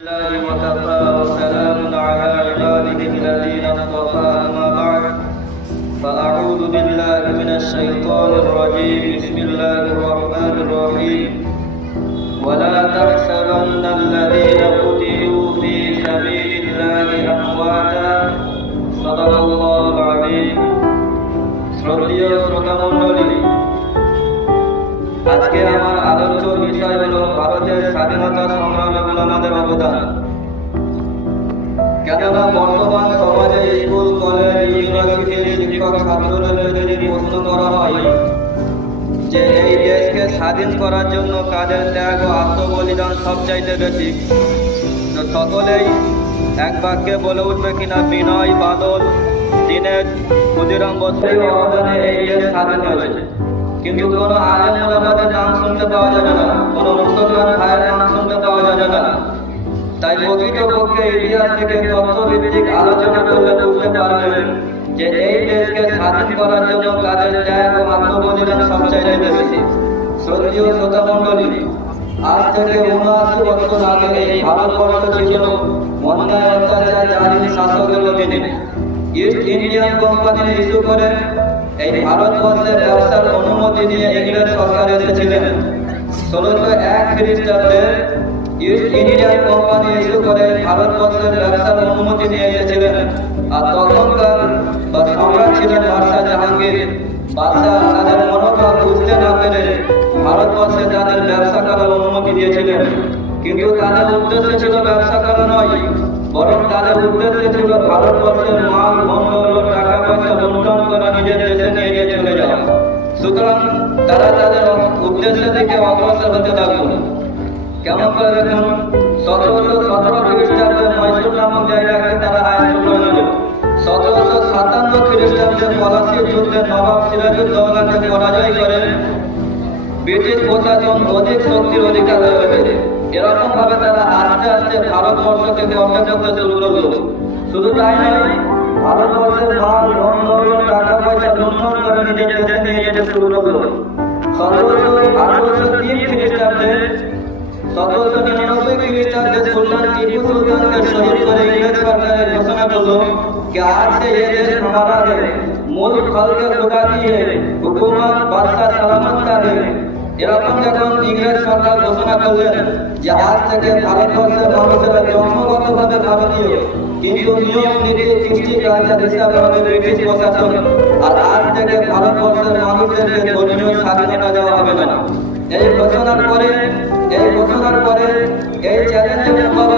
الله وكفى وسلام على عباده الذين اصطفى أما بعد فأعوذ بالله من الشيطان الرجيم بسم الله الرحمن الرحيم ولا تحسبن الذين قتلوا في سبيل الله أمواتا صدق الله العظيم শ্রদ্ধেয় শ্রোতামণ্ডলী, আজকে আমার আলোচ্য বিষয় হলো ভারতের স্বাধীনতা সংগ্রামে আমাদের অবদান। কেননা বর্তমান সমাজে স্কুল, কলেজ, ইউনিভার্সিটির শিক্ষক ছাত্রদের যদি প্রশ্ন করা হয় যে এই দেশকে স্বাধীন করার জন্য কাদের ত্যাগ ও আত্মবলিদান সবচাইতে বেশি, তো সকলেই এক বাক্যে বলে উঠবে কিনা বিনয় বাদল, দীনেশ, ক্ষুদিরাম বসুর অবদানে এই দেশ স্বাধীন হয়েছে। কিন্তু কোনো আলেম ওলামাদের নাম শুনতে পাওয়া যাবে না, কোনো মুসলমান ভাইয়ের নাম শুনতে পাওয়া যাবে না। তাই প্রকৃতপক্ষে ইতিহাস থেকে তথ্যভিত্তিক আলোচনা করলে বুঝতে পারবেন যে এই দেশকে স্বাধীন করার জন্য কাদের ত্যাগ ও আত্মবলিদান সবচাইতে বেশি। শ্রদ্ধেয় শ্রোতামণ্ডলী, আজ থেকে ৭৯ বছর আগে এই ভারতবর্ষ ছিল অন্যায় অত্যাচার জালিম শাসকের অধীনে। ইস্ট ইন্ডিয়ান কোম্পানি ইস্যু করে এই ভারতবর্ষে ব্যবসার অনুমতি নিয়ে ইংরেজ সরকার এসেছিলেন। ১৬০১ খ্রিস্টাব্দে ইস্ট ইন্ডিয়ান কোম্পানি ইস্যু করে ভারতবর্ষের ব্যবসার অনুমতি নিয়ে এসেছিলেন। আর তখনকার সম্রাট ছিলেন বাদশাহ জাহাঙ্গীর। বাদশাহ তাদের মনোভাব বুঝতে না পেরে ভারতবর্ষে তাদের ব্যবসা করার অনুমতি দিয়েছিলেন। কিন্তু তাদের উদ্দেশ্য ছিল ব্যবসা করা নয়, বরং তাদের উদ্দেশ্য ছিল ভারতবর্ষের মাল, বন্দর, টাকা পয়সা লুণ্ঠন করা, নিজের দেশে নিয়ে চলে যাওয়া। সুতরাং তারা তাদের উদ্দেশ্যের দিকে অগ্রসর হতে লাগলো। কেমন করে দেখুন, ১৭১৭ খ্রিস্টাব্দে মহীশূর নামক জায়গাকে তারা আয়ত্ত করে নিল। ১৭৫৭ খ্রিস্টাব্দে পলাশীর যুদ্ধে নবাব সিরাজউদ্দৌলাকে পরাজয় করে ব্রিটিশ প্রশাসন অধিক শক্তির অধিকার হয়ে গেছে। এরকম ভাবে তারা আস্তে আস্তে ভারতবর্ষকে কব্জা করতে শুরু করলো। শুধু তাই নয়, ভারতবর্ষের মাল, বন্দর, টাকা পয়সা লুণ্ঠন করে নিজের দেশে নিয়ে যেতে শুরু করলো। ১৭৩ খ্রিস্টাব্দে ১৭৯৯ খ্রিস্টাব্দে সুলতান টিপু সুলতানকে শহীদ করে ইংরেজ সরকারের ঘোষণা করলো कि आज से ये देश हमारा है, मुल्क फल के खुदा की है, हुकूमत बादशाह सलामत का है। এরকম যখন ইংরেজ সরকার ঘোষণা করলেন যে আজ থেকে ভারতবর্ষের মানুষেরা জন্মগতভাবে ভারতীয়, কিন্তু নিয়ম নীতি কৃষ্টি কালচার হিসাবে হবে ব্রিটিশ প্রশাসন, আর আজ থেকে ভারতবর্ষের মানুষদেরকে ধর্মীয় স্বাধীনতা দেওয়া হবে না। এই ঘোষণার পরে এই চ্যালেঞ্জের মোকাবেলা